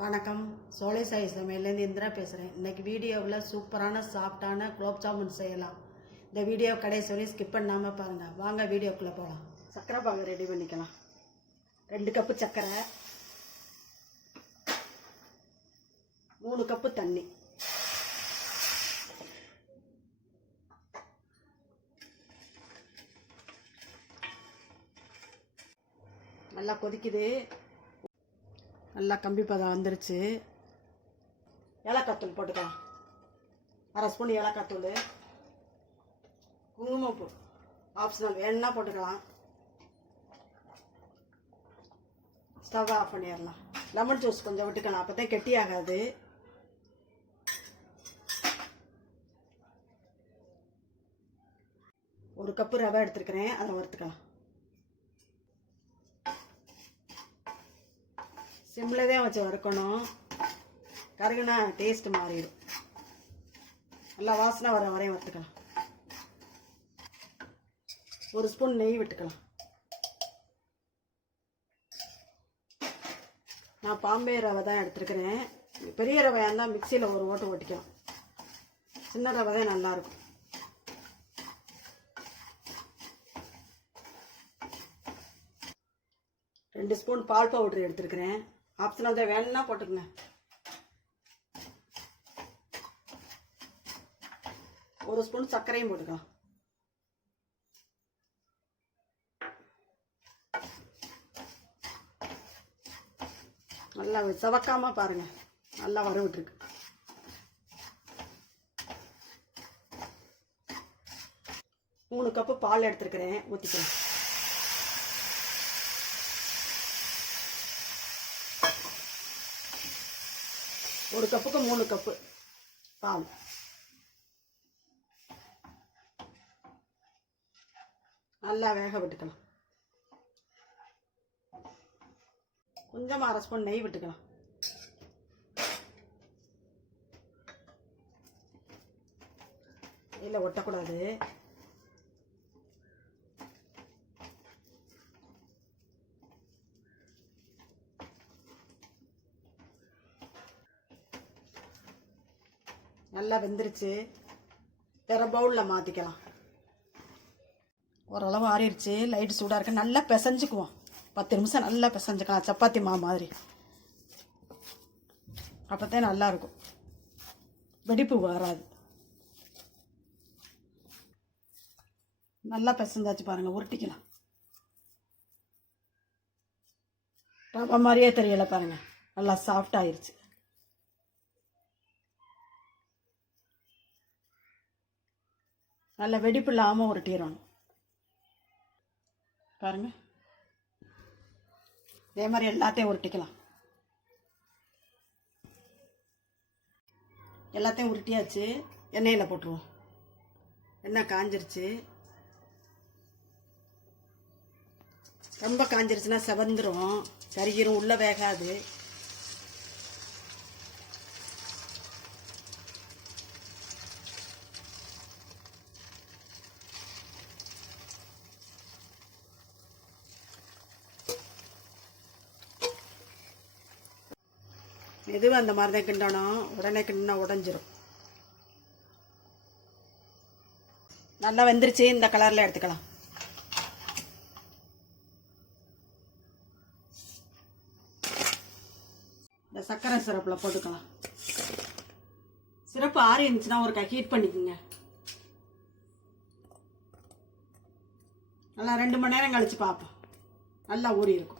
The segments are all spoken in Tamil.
வணக்கம். சோலை சாய் சமையல்லேருந்து இந்திரா பேசுகிறேன். இன்றைக்கி வீடியோவில் சூப்பரான சாஃப்டான குலோப் ஜாமுன் செய்யலாம். இந்த வீடியோ கடைசி வரையும் ஸ்கிப் பண்ணாமல் பாருங்கள். வாங்க வீடியோக்குள்ளே போகலாம். சர்க்கரை பாகு ரெடி பண்ணிக்கலாம். 2 கப்பு சர்க்கரை, 3 கப்பு தண்ணி, நல்லா கொதிக்குது. நல்லா கம்பி பதம் வந்துருச்சு. ஏலக்காய் தூள் போட்டுக்கலாம். 1/2 ஸ்பூன் ஏலக்காய் தூள், குங்குமப்பூ ஆப்ஷனல், வேணுன்னா போட்டுக்கலாம். ஸ்டவ் ஆஃப் பண்ணிடலாம். லெமன் ஜூஸ் கொஞ்சம் விட்டுக்கலாம், அப்போ தான் கெட்டி ஆகாது. ஒரு கப்பு ரவை எடுத்துருக்கிறேன், அதை வறுத்துக்கலாம். சிம்மில் தான் வச்சு வறுக்கணும், கருகுனா டேஸ்ட் மாறிடும். நல்லா வாசனை வர வரையும் வறுத்துக்கலாம். 1 ஸ்பூன் நெய் விட்டுக்கலாம். நான் பாம்பே ரவை தான் எடுத்துருக்கிறேன். பெரிய ரவையாக இருந்தால் மிக்சியில் ஒரு ஓட்டு ஓட்டிக்கலாம். சின்ன ரவை தான் நல்லாயிருக்கும். ரெண்டு ஸ்பூன் பால் பவுடர் எடுத்துருக்கிறேன். ஆப்ஷனல் தான், வேணும்னா போட்டுக்கங்க. ஒரு ஸ்பூன் சர்க்கரையும் போட்டுக்கலாம். நல்லா சவக்காம பாருங்க, நல்லா வரவிட்டுருக்கு. மூணு கப்பு பால் எடுத்துருக்கிறேன், ஊற்றிக்கலாம். ஒரு கப்புக்கு 3 கப்பு பால். நல்லா வேக விட்டுக்கலாம். கொஞ்சமாக 1/2 ஸ்பூன் நெய் விட்டுக்கலாம். இல்லை ஒட்டக்கூடாது. நல்லா வெந்துருச்சு. வேறு பவுலில் மாற்றிக்கலாம். ஓரளவு ஆறிடுச்சு. லைட் சூடாக இருக்கு. நல்லா பிசைஞ்சுக்குவோம். 10 நிமிஷம் நல்லா பிசைஞ்சுக்கலாம், சப்பாத்தி மாவு மாதிரி. அப்போத்தான் நல்லாயிருக்கும், வெடிப்பு வராது. நல்லா பிசைஞ்சாச்சு பாருங்கள், உருட்டிக்கலாம். ரவை மாதிரியே தெரியலை பாருங்கள், நல்லா சாஃப்டாகிருச்சு. நல்ல வெடிப்பு இல்லாமல் உருட்டிடணும் பாருங்கள். இதே மாதிரி எல்லாத்தையும் உருட்டிக்கலாம். எல்லாத்தையும் உருட்டியாச்சு. எண்ணெயில் போட்டுருவோம். எண்ணெய் காஞ்சிருச்சு. ரொம்ப காஞ்சிருச்சுன்னா செவந்துடும், கருகிரும், உள்ளே வேகாது. எதுவும் அந்த மாதிரி தான் கிண்டணும். உடனே கிண்டினா உடஞ்சிரும். நல்லா வெந்துருச்சு. இந்த கலரில் எடுத்துக்கலாம். இந்த சர்க்கரை சிரப்பில் போட்டுக்கலாம். சிரப்பு ஆறி இருந்துச்சுன்னா ஒரு ஹீட் பண்ணிக்கோங்க. நல்லா 2 மணி நேரம் கழிச்சு பார்ப்போம். நல்லா ஊறி இருக்கும்.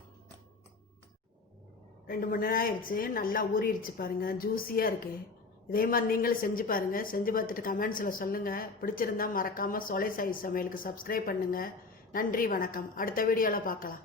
2 மணி நேரம் ஆயிடுச்சு. நல்லா ஊறிடுச்சு பாருங்கள், ஜூஸியாக இருக்குது. இதே மாதிரி நீங்களும் செஞ்சு பாருங்கள். செஞ்சு பார்த்துட்டு கமெண்ட்ஸில் சொல்லுங்கள். பிடிச்சிருந்தா மறக்காமல் சோலை சாய் சமையலுக்கு சப்ஸ்கிரைப் பண்ணுங்கள். நன்றி, வணக்கம். அடுத்த வீடியோவில் பார்க்கலாம்.